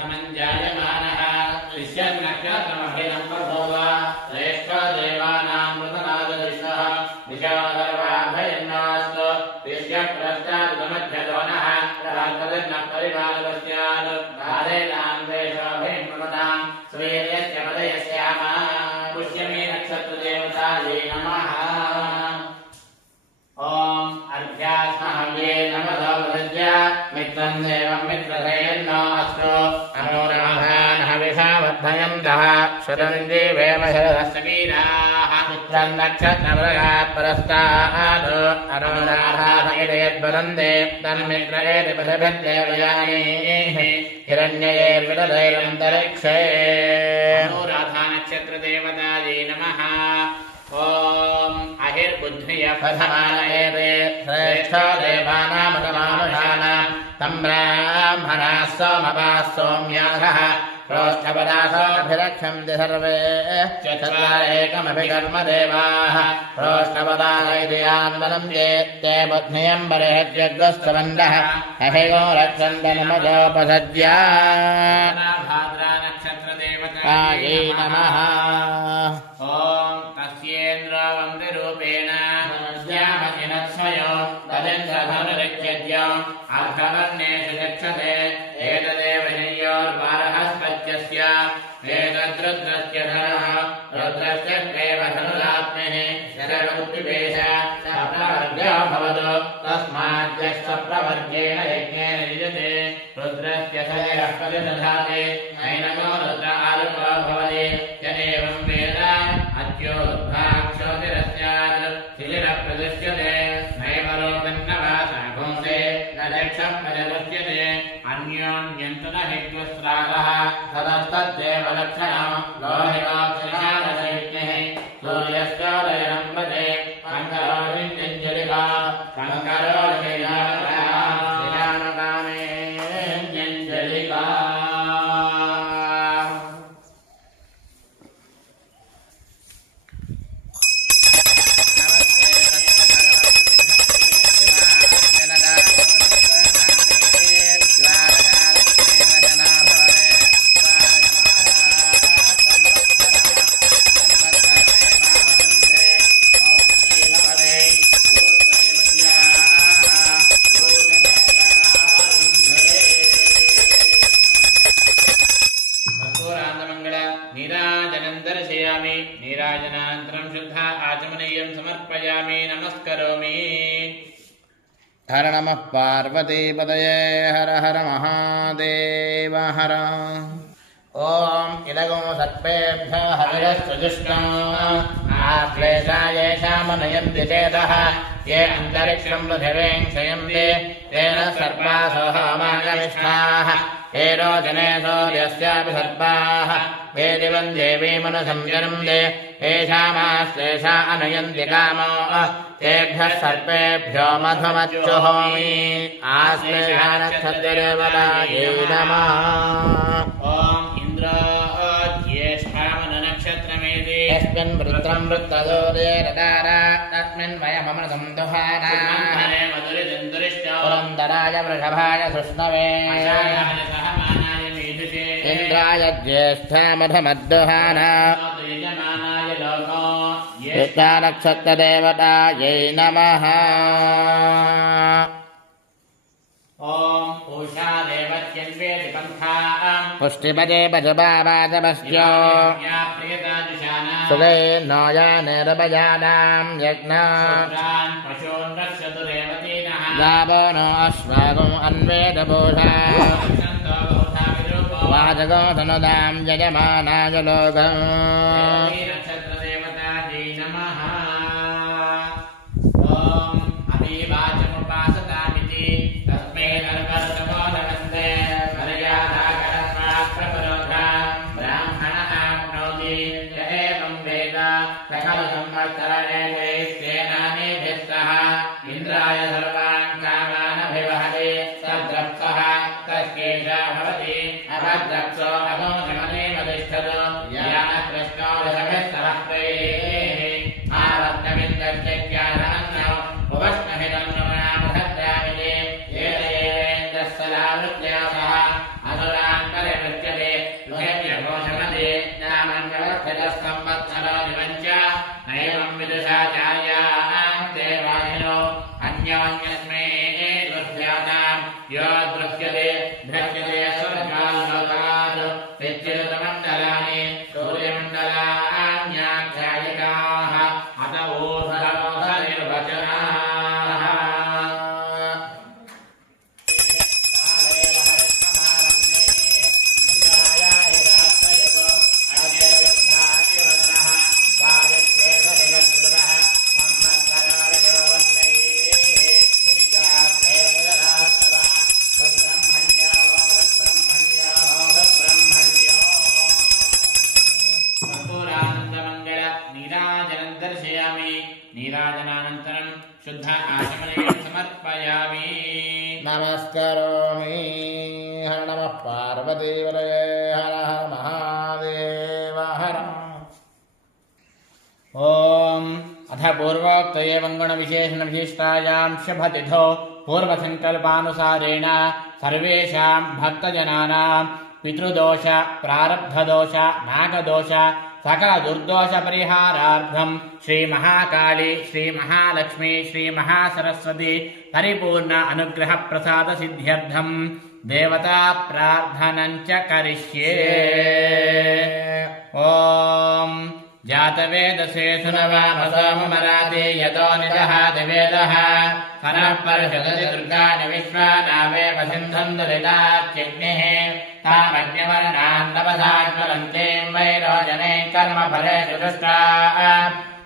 प्रथमञ्जायमानः शिष्यन्नक्षत्रमभिनम्बभूव श्रेष्ठो देवानां मृतनाददिशः विशालर्वाभयन्नास्तु शिष्यप्रस्तादुमध्यदोनः तदन्नः परिपालकस्यात् बालेनां द्वेषोऽभिन्मतां स्वीर्यस्य पदयस्यामा पुष्यमे नक्षत्रदेवतायै नमः। ॐ अर्घ्यात्महव्ये नमो वदज्य मित्रं देवं मित्रधेयन्नो अस्तु अनुराधान् हविषावर्धयन्तः शतं देवेव शरदस्तवीराः मित्रं नक्षत्रमृगात् परस्तात् अनुराधाभगिरयद्वरन्दे तन्मित्रयेति पदभिर्देवयानीः हिरण्ययैर्विदधैरन्तरिक्षे अनुराधा नक्षत्रदेवतायै नमः। ॐ अहिर्बुद्धिय प्रथमानयेते श्रेष्ठो देवानामनुमानुषाणां तं ब्राह्मणाः सोमपाः सोम्यासः प्रोष्ठपदासोऽभिरक्षन्ति सर्वे चत्वारेकमभिकर्मदेवाः प्रोष्ठपदाः इति यान्वनं चेत्ते बुद्धियं बर्हिर्यग्रस्तवन्तः अहिगो रक्षन्तनुमजोपसज्या भाद्रानक्षत्रदेवतायै नमः। रूपेण स्यामहिनस्मयो तदेन्द्रधनुरित्यद्यो अर्धवर्णेषु चक्षते एतदेव शय्योर्बारहस्पत्यस्य एतद्रुद्रस्य धनुः रुद्रस्य देव धनुरात्मेः शरमुत्पिपेश सप्रवर्गो भवतु तस्माद्यक्षप्रवर्गेण यज्ञेन युजते रुद्रस्य शयः परिदधाते नैनमो रुद्र आरुको भवति य एवं वेद अत्योद्धाक्षोतिरस्यात् शिशिरप्रदृश्यते नैव रोगन्नवासाघोंसे न दक्षप्रदृश्यते अन्योन्यन्तनहित्वस्रागः ततस्तद्देव लक्षणं लोहिताक्षरादशैज्ञः सूर्यस्योदयनं वदे कङ्करोऽञ्जलिका कङ्करोऽञ्जलिका हर नमः पार्वतीपतये हर हर महादेव हर। ॐ इदगो सर्पेभ्यो हविरस्तुजुष्टम् आश्लेषा येषामनयन्ति चेतः ये अन्तरिक्षं पृथिवीं क्षयन्ति तेन सर्पासो होमागमिष्ठाः ये रोचने सूर्यस्यापि सर्पाः ये दिवं देवीमनुसंजनन्ते येषामाश्लेषा अनयन्ति कामो तेभ्यः सर्पेभ्यो मधुमच्युहोमि आश्लेषा नक्षत्रदेवतायै नमः। ॐ ज्येष्ठामननक्षत्रमेति यस्मिन् वृत्रं वृत्तदूरे रतारा तस्मिन् वयममृतं दुहानाः पुरन्दराय वृषभाय सुष्णवे इन्द्राय ज्येष्ठामधमद्दुहाना नक्षत्रदेवतायै नमः। ॐ पूषा देवत्यन्वेति पन्थाम् पुष्टिपदे भजबावाजपस्यो सुगे नोयानेरपजानां यज्ञान् पशून् रक्षतु रेवतीनः गावो नो अश्वागुम् अन्वेदपूषा वाजगो धनुदां यजमानाय लोकम् नक्षत्रदेवतायै नमः। ॐ अभिवाचमुपासतामिति तस्मै नरकर्तमोदनन्ते मर्यादाकरन्मात्रपरोधा ब्राह्मणः प्नोति य एवं वेद सकल संवत्सरेणे सेनानीभिस्तः इन्द्राय सर्वान् कामानभिवहते तद्रक्षः तस्केशा भवति अभद्रक्षो अमोघमनेव तिष्ठतु यानः कृष्णो दशभिस्तवः आवर्तमिन्दर्जज्ञानन्नो उपष्णहितं नमनामधद्रामिते येन येनेन्द्रः सदावृत्या सह असुरान् परिवृत्य शुद्ध आचमनीयं समर्पयामि। नमस्करोमि। हर नमः पार्वतीपतये हर हर महादेव हर। ओम अथ पूर्वोक्त एवं गुणविशेषण विशिष्टायां शुभतिथौ पूर्वसंकल्पानुसारेण सर्वेषां भक्तजनानां पितृदोष प्रारब्धदोष नागदोष सकलदुर्दोष परिहारार्थं श्रीमहाकाली श्रीमहालक्ष्मी श्रीमहासरस्वती परिपूर्ण अनुग्रह प्रसाद सिद्ध्यर्थं देवता प्रार्थनं च करिष्ये। ओम जातवेदसे सुनवामसोमराते यतो निजहादिवेदः हरः परिषदति दुर्गाणि विश्वानावेव सिन्धन् दुरिताच्चिग्निः तामग्निवर्णान् तपसाज्वलन्तीं वैरोचने कर्मफलेषु दुष्टाः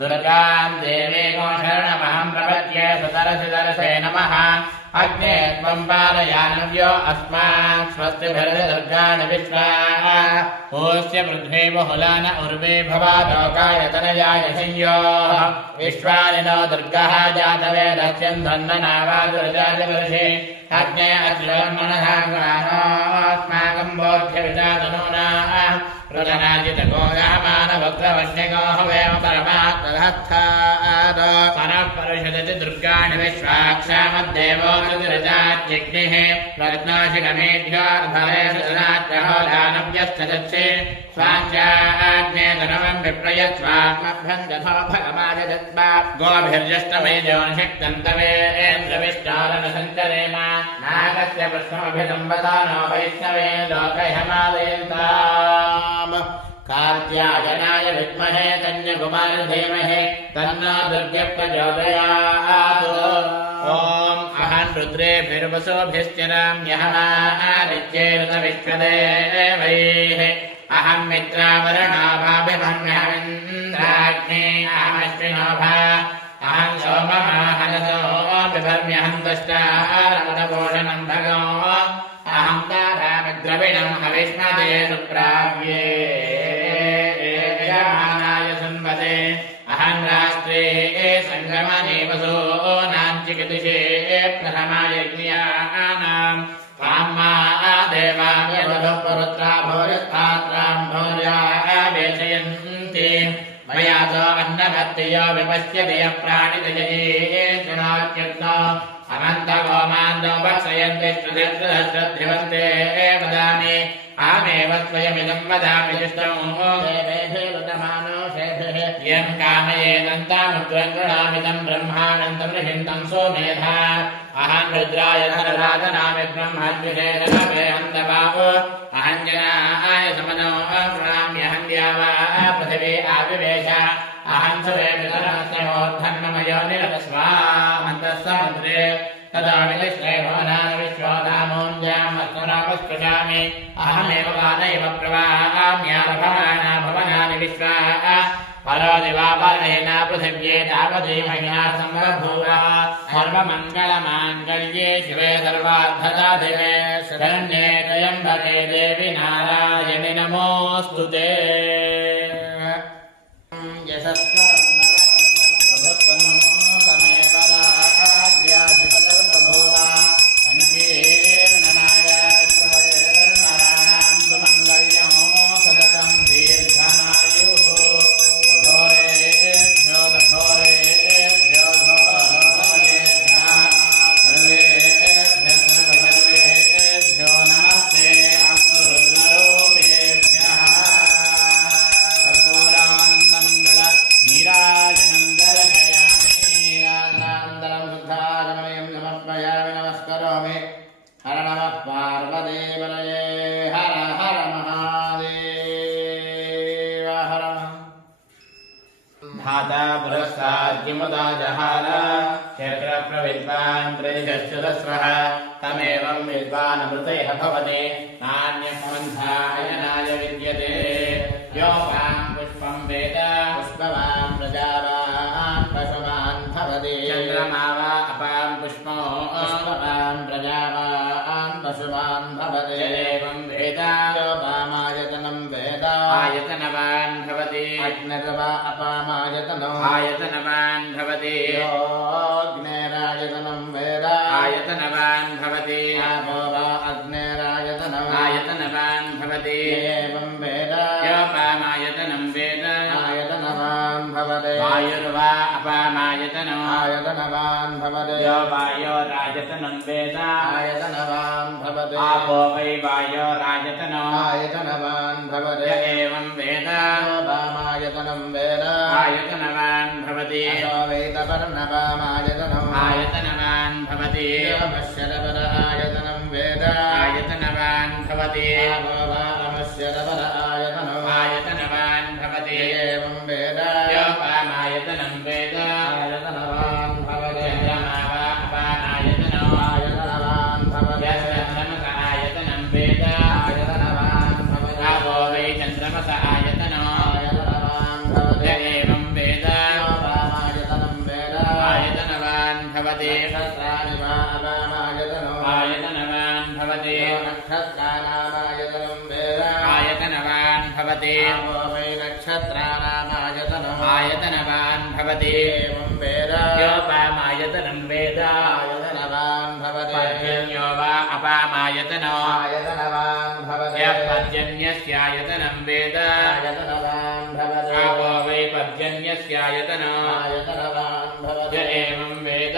दुर्गां देवीं शरणमहं प्रपद्ये सुतरसितरसे नमः। अग्ने त्वं पालयानव्यो अस्मान् स्वस्तिभिर्हि दुर्गाणि विश्वाः पूस्य पृथ्वी बहुलान उर्वे भवा लोकाय तनयाय संयोः विश्वानि नो दुर्गः जातवेदस्यं धन्वनावादुर्जातिवर्षे अग्ने अश्वन्मनः गुणानोऽस्माकं बोध्यविदातनूनाः रुदनाजितगोगामानवग्रवज्ञगो हवेम परमात्महस्थात् परः परिषदति दुर्गाणि विश्वाक्षामद्देवोऽतिरजाज्ञिः रत्नाशिखमेभ्यो फलेषु ददात्यहो दानव्यश्चदत्से स्वाञ्चाग्ने धनमं विप्रयस्वात्मभ्यं दधो भगमाजदत्वा गोभिर्यष्टवैदेवनिषक्तन्तवेन्द्रविष्टालनसञ्चरेम नागस्य पुष्पमभिसंवदानो वैष्णवे लोकह्यमालयन्ताम् कार्त्यायनाय विद्महे कन्याकुमारी धीमहि तन्नो दुर्गे प्रचोदयात्। ओम अहं रुद्रेभिर्वसुभिश्चिराम्यहमादित्यैरुतविश्वदेवैः अहं मित्रावरुणाभाभिभर्म्यहमिन्द्राग्ने अहमश्विनोभा अहं सोममाहनसो बिभर्म्यहं दष्टारमुदपोषणं भगो अहं तारामिद्रविणं हविष्मदे सुप्राव्ये यजमानाय संवदे अहं राष्ट्रे संगमने वसो नाञ्चिकितुषे प्रथमायज्ञानां वाम्मा देवाव्यवधुपरुत्रा भोजस्थात्रां भौर्यावेशयन्ति मया सो अन्नभत्तियो विपश्यति यः प्राणितजये शृणोत्युक्तो अनन्तगोमान्दो भक्षयन्ति श्रुतिर्श्रद्धिवन्ते वदामि अहमेव स्वयमिदं वदामि जुष्टं यं कामयेदन्तामुद्वं गृणामिदं ब्रह्मानन्दं ऋषिन्तं सोमेधा अहं रुद्राय धनराजनामि ब्रह्मद्विषेदमेहन्तबाहो अहं जनाय समनो गृणाम्यहं द्यावा पृथिवी आविवेश अहं सुवेमितरस्योद्धन्मयो निरतस्वामन्तः समुद्रे तदा विलिश्रेभवनानि विश्वोदामोञ्जामस्वरापस्पृशामि अहमेव वानैव प्रवाहाम्यारभवाना भवनानि विश्वाः परो दिवापरेण पृथिव्ये तावदीमया सम्बभूव सर्वमङ्गलमाङ्गल्ये शिवे सर्वार्थसाधिके शरण्ये त्र्यम्बके देवि नारायणि नमोऽस्तु ते। धाता पुरस्ताद्यमुदा जहान क्षेत्रप्रविद्वान् प्रतिशश्रुतस्वः तमेवं विद्वानमृतयः भवति नान्यपन्थायनाय विद्यते योपां पुष्पं वेद पुष्पवान् प्रजावान् पशुमान् भवति चन्द्रमा वा अपां पुष्पो पुष्पवान् प्रजावान् पशुमान् भवति एवं वेद योपामायतनं वेद आयतनवान् भवति अग्निर्वा अपामायतनो आयतनवान् भवति योऽग्नेरायतनं वेद आयतनवान् भवति आपो वा अग्नेरायतनम् आयतनवान् भवति एवं वेद योपामायतनं वेद आयतनवान् भवति वायुर्वा अपामायतनो आयतनवान् भवति यो वायोरायतनं वेद आयतनवान् भवति आपो वै वायोरायतनो आयतनवान् भवति य एवं वेद वामायतनं वेद आयतनवान् भवति अथो वेदपर्णवामायतनम् आयतनवान् भवति अमश्यरपर आयतनं वेद आयतनवान् भवति आपो वा अमश्यरपर आयतनम् आयतनवान् भवति एवं वेद योपामायतनं वेद आयतनवान् भवति चन्द्रमा वा अपामायतनो आयतनवान् भवति यश्चन्द्रमस आयतनं वेद आयतनवान् भवति आपो वै चन्द्रमस आयतनो आयतनवान् य भवति एवं वेद वामायतनं वेद आयतनवान् भवति नक्षत्राणि वा अपामायतनो आयतनवान् भवति नक्षत्राणामायतनं वेद आयतनवान् भवति आपो वै नक्षत्राणामायतनम् आयतनवान् भवति एवं वेद योपामायतनं वेद आयतनवान् भवति पर्जन्यो वा अपामायतनो आयतनवान् भवति यः पर्जन्यस्यायतनं वेद आयतनवान् भवति आपो वै पर्जन्यस्यायतनो आयतनवान् य भवति एवं वेद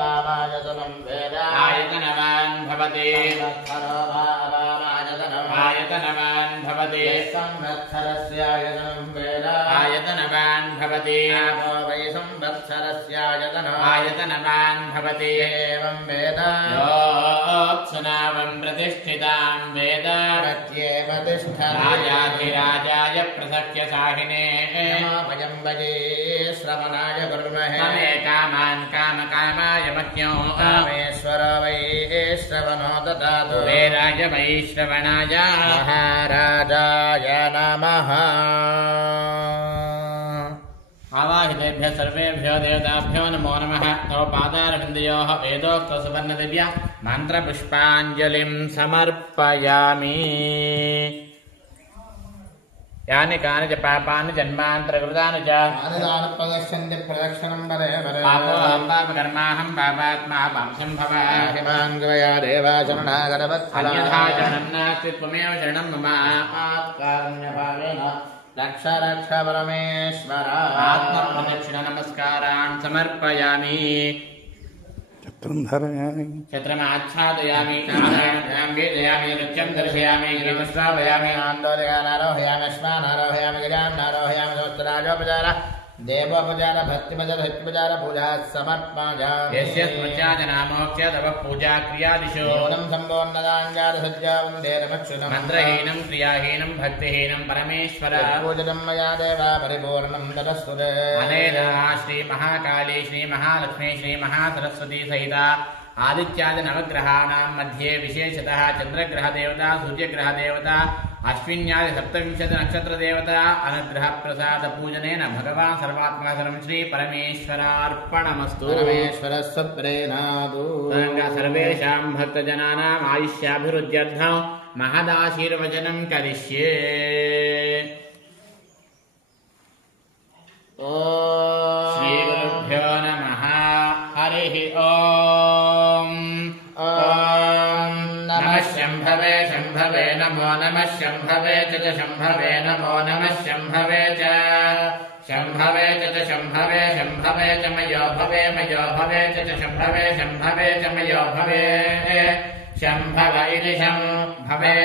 वामायतनं वेद आयतनवान् भवति संवत्सरो वा अवामायतनम् आयतनवान् भवति संवत्सरस्यायतनं वेद आयतनवान् भवति आपो वै संवत्सरस्यायतनम् आयतनवान् भवति एवं वेद योऽप्सुनावं प्रतिष्ठितां वेद प्रत्येव तिष्ठति राजाधिराजाय प्रसख्य साहिने वयं वजे श्रवणाय कुर्महे तमे कामान् कामकामाय मह्यो कामेश्वर वै श्रवणो ददातु वेराय वैश्रवणाय महाराजाय नमः आवाहितेभ्यः सर्वेभ्यो देवताभ्यो नमो नमः तव पादारविन्दयोः वेदोक्तसुवर्णदिव्य मन्त्रपुष्पाञ्जलिं समर्पयामि यानि कानि च पापानि जन्मान्तरकृतानि च प्रदर्शन्ति प्रदक्षिणं वरे वरे पापोऽहं पापकर्माहं पापात्मा पांशं भव हिमाङ्गवया देवाचरणागरवत्सला अन्यथा शरणं नास्ति त्वमेव शरणं मम आत्कारुण्यभावेन रक्ष रक्ष परमेश्वर आत्मप्रदक्षिणनमस्कारान् समर्पयामि छत्रमाच्छादयामि नारायणं वेदयामि नृत्यं दर्शयामि गीतं श्रावयामि आन्दोलयानारोहयामि अश्वानारोहयामि गजानारोहयामि सहस्राजोपचार देवोपचार भक्तिपचार पूजा समर्पयामि यस्य स्मृत्याजनामोक्ष्य तव पूजा क्रियादिषु ूनं सम्पूर्णदाञ्जार सज्जा वन्दे नमक्षुतम् मन्त्रहीनं क्रियाहीनं भक्तिहीनं परमेश्वर पूजितं मया देवा परिपूर्णं तदस्तुते अनेन श्रीमहाकाली श्रीमहालक्ष्मी श्रीमहासरस्वती सहिता आदित्यादि नवग्रहाणां मध्ये विशेषतः चन्द्रग्रहदेवता सूर्यग्रहदेवता अश्विन्यादि 17 नक्षत्रदेवता अनुग्रहप्रसादपूजनेन भगवान् सर्वात्मकरं श्री परमेश्वरार्पणमस्तु परमेश्वरस्य प्रेणादु सर्वेषां भक्तजनानाम् आयुष्याभिवृद्ध्यर्थं महदाशीर्वचनं करिष्ये श्रीगुरुभ्यो नमः हरिः ॐ नमः शम्भवे शम्भवे नमो नमः शम्भवे च शम्भवे नमो नमः शम्भवे च शम्भवे च शम्भवे शम्भवे च मयो भवे च शम्भवे शम्भवे च मयो भवे शम्भव इति शम्भवे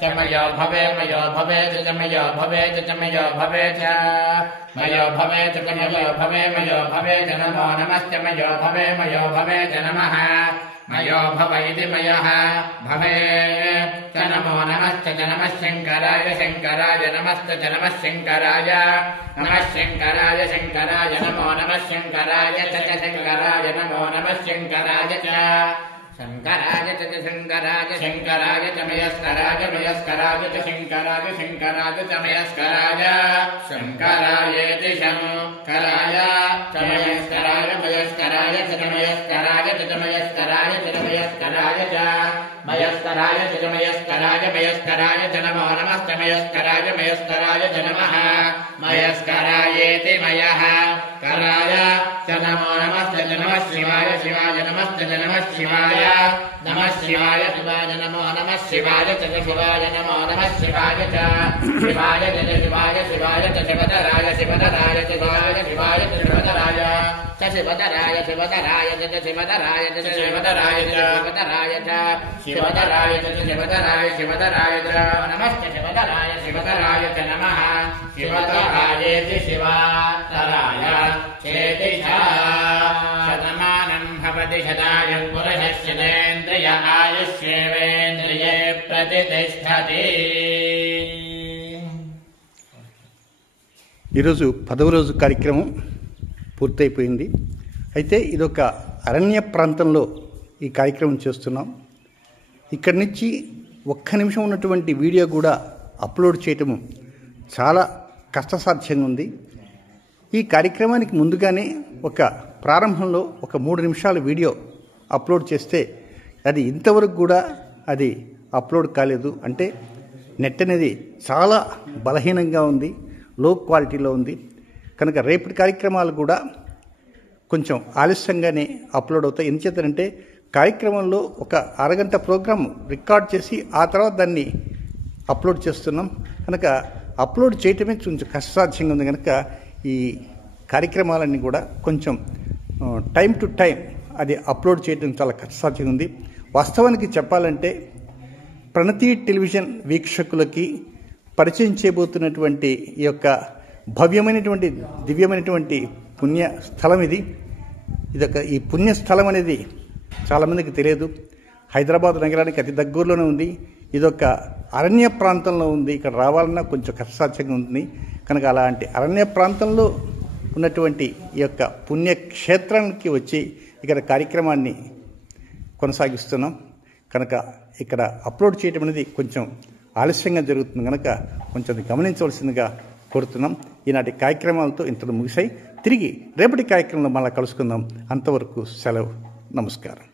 च मयो भवे च मयो भवे च मयो भवे च मयो भवे च मयो भवे च नमो नमश्च मयो भवे च नमः मयो भव इति मयः भवे च नमो नमश्च च नमः शङ्कराय नमश्च च नमः शङ्कराय नमो नमः शङ्कराय च शङ्कराय नमो नमः शङ्कराय च शङ्कराय च शङ्कराय शङ्कराय च मयस्कराय मयस्कराय च शङ्कराय शङ्कराय च मयस्कराय शङ्करायेति शङ्कराय च मयस्कराय मयस्कराय च मयस्कराय च मयस्कराय च मयस्कराय च मयस्कराय च मयस्कराय मयस्कराय च नमो नमस्ते मयस्कराय मयस्कराय च नमः मयस्करायेति मयः कराय च नमो नमस्ते नमः शिवाय शिवाय नमस्ते नमः शिवाय नमः शिवाय शिवाय नमो नमः शिवाय च शिवाय नमो नमः शिवाय च शिवाय च शिवाय शिवाय च शिवतराय शिवतराय शिवाय शिवाय च शिवतराय च शिवतराय शिवतराय च शिवतराय च शिवतराय च शिवतराय च शिवतराय च शिवतराय शिवतराय च नमस्ते शिवतराय शिवतराय च नमः शिवतरायेति शिवतराय चेति शतमानं भवति शतायुः पुरुषः शतेन्द्रिय आयुष्येवेन्द्रिये प्रतिष्ठति. ఈరోజు 10వ రోజు కార్యక్రమం పూర్తయిపోయింది. అయితే ఇదొక అరణ్య ప్రాంతంలో ఈ కార్యక్రమం చేస్తున్నాం. ఇక్కడి నుంచి ఒక్క నిమిషం ఉన్నటువంటి వీడియో కూడా అప్లోడ్ చేయటం చాలా కష్టసాధ్యంగా ఉంది. ఈ కార్యక్రమానికి ముందుగానే ఒక ప్రారంభంలో ఒక 3 నిమిషాల వీడియో అప్లోడ్ చేస్తే అది ఇంతవరకు కూడా అది అప్లోడ్ కాలేదు. అంటే నెట్ అనేది చాలా బలహీనంగా ఉంది, లో క్వాలిటీలో ఉంది. కనుక రేపటి కార్యక్రమాలు కూడా కొంచెం ఆలస్యంగానే అప్లోడ్ అవుతాయి. ఎందుచేతంటే కార్యక్రమంలో ఒక అరగంట ప్రోగ్రాం రికార్డ్ చేసి ఆ తర్వాత దాన్ని అప్లోడ్ చేస్తున్నాం. కనుక అప్లోడ్ చేయటమే కొంచెం కష్టసాధ్యంగా ఉంది. కనుక ఈ కార్యక్రమాలన్నీ కూడా కొంచెం టైం టు టైం అది అప్లోడ్ చేయడం చాలా కష్టసాధ్యంగా ఉంది. వాస్తవానికి చెప్పాలంటే ప్రణతి టెలివిజన్ వీక్షకులకి పరిచయం చేయబోతున్నటువంటి ఈ యొక్క భవ్యమైనటువంటి దివ్యమైనటువంటి పుణ్యస్థలం ఇది. ఈ పుణ్యస్థలం అనేది చాలామందికి తెలియదు. హైదరాబాద్ నగరానికి అతి దగ్గరలోనే ఉంది. ఇదొక అరణ్య ప్రాంతంలో ఉంది. ఇక్కడ రావాలన్నా కొంచెం కష్టసాధ్యంగా ఉంటుంది. కనుక అలాంటి అరణ్య ప్రాంతంలో ఉన్నటువంటి ఈ యొక్క పుణ్యక్షేత్రానికి వచ్చి ఇక్కడ కార్యక్రమాన్ని కొనసాగిస్తున్నాం. కనుక ఇక్కడ అప్లోడ్ చేయడం అనేది కొంచెం ఆలస్యంగా జరుగుతుంది. కనుక కొంచెం గమనించవలసిందిగా కోరుతున్నాం. ఈనాటి కార్యక్రమాలతో ఇంతలో ముగిశాయి. తిరిగి రేపటి కార్యక్రమంలో మళ్ళీ కలుసుకుందాం. అంతవరకు సెలవు. నమస్కారం.